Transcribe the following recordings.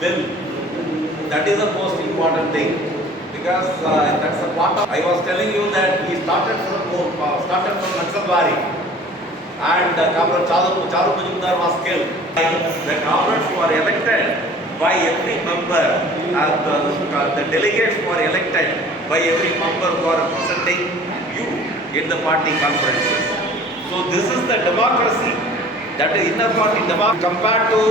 then that is the most important thing because uh, that's a part of. I was telling you that he started from uh, started from Naxalbari and uh, Comrade Charu Charu Majumdar was killed. The comrades were elected by every member, uh, the, uh, the delegates were elected by every member who are representing you in the party conferences. So this is the democracy that is inner party democracy compared to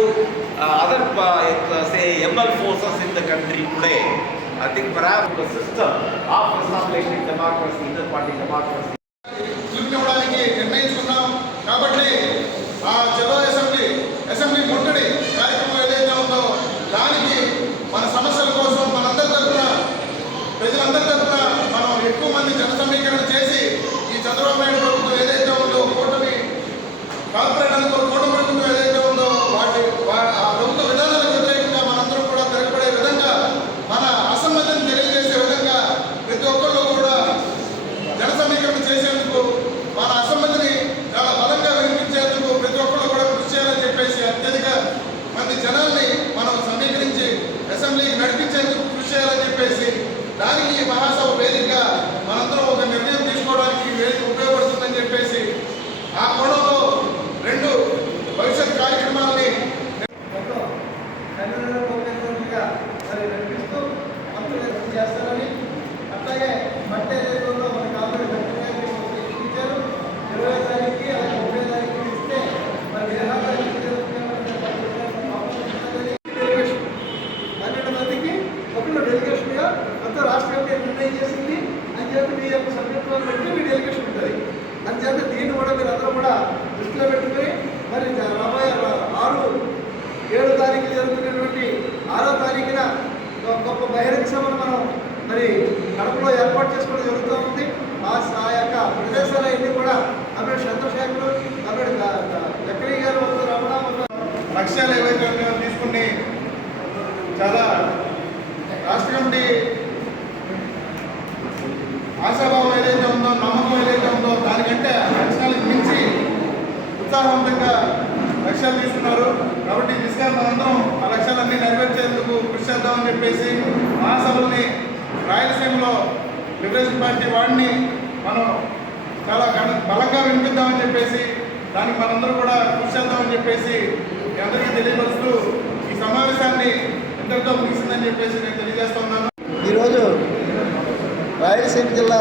uh, other uh, uh, say ML forces in the country today. I think perhaps the system of establishing democracy, inner party democracy. దానికి ఈ మహాసభ వేదిక మనందరం ఒక నిర్ణయం తీసుకోవడానికి వేదిక ఉపయోగపడుతుందని చెప్పేసి ఆ కోణంలో రెండు భవిష్యత్ కార్యక్రమాలని మరి నడిపిస్తూ చేస్తారని విద్యార్థి మీ యొక్క సభ్యత్వాన్ని బట్టి మీ డెలిగేషన్ ఉంటుంది. అని దీన్ని కూడా మీరు అందరూ కూడా దృష్టిలో పెట్టుకుని మరి రాబోయే ఆరు ఏడు తారీఖు జరుగుతున్నటువంటి ఆరో తారీఖున గొప్ప బహిరంగ సభను మనం మరి కడపలో ఏర్పాటు చేసుకోవడం జరుగుతూ ఉంది. ఆ యొక్క ప్రదేశాలన్నీ కూడా అక్కడ చంద్రశేఖర్ అక్కడ ఎక్కడి గారు వద్ద రమణ వద్ద లక్ష్యాలు ఏవైతే తీసుకుని చాలా రాష్ట్ర కమిటీ ఆశాభావం ఏదైతే ఉందో నమ్మకం ఏదైతే ఉందో దానికంటే లక్షణాలకు మించి ఉత్సాహవంతంగా లక్ష్యాలు తీసుకున్నారు. కాబట్టి ఈ దిశగా మనందరం ఆ లక్ష్యాలన్నీ నెరవేర్చేందుకు కృషి చేద్దామని చెప్పేసి మహాసభల్ని రాయలసీమలో లిబరేషన్ పార్టీ వాడిని మనం చాలా బలంగా వినిపిద్దామని చెప్పేసి దానికి మనందరూ కూడా కృషి చేద్దామని చెప్పేసి అందరికీ తెలియపరుస్తూ ఈ సమావేశాన్ని ఇంతటితో ముగిసిందని చెప్పేసి నేను తెలియజేస్తున్నాను ఈరోజు రాయలసీమ జిల్లా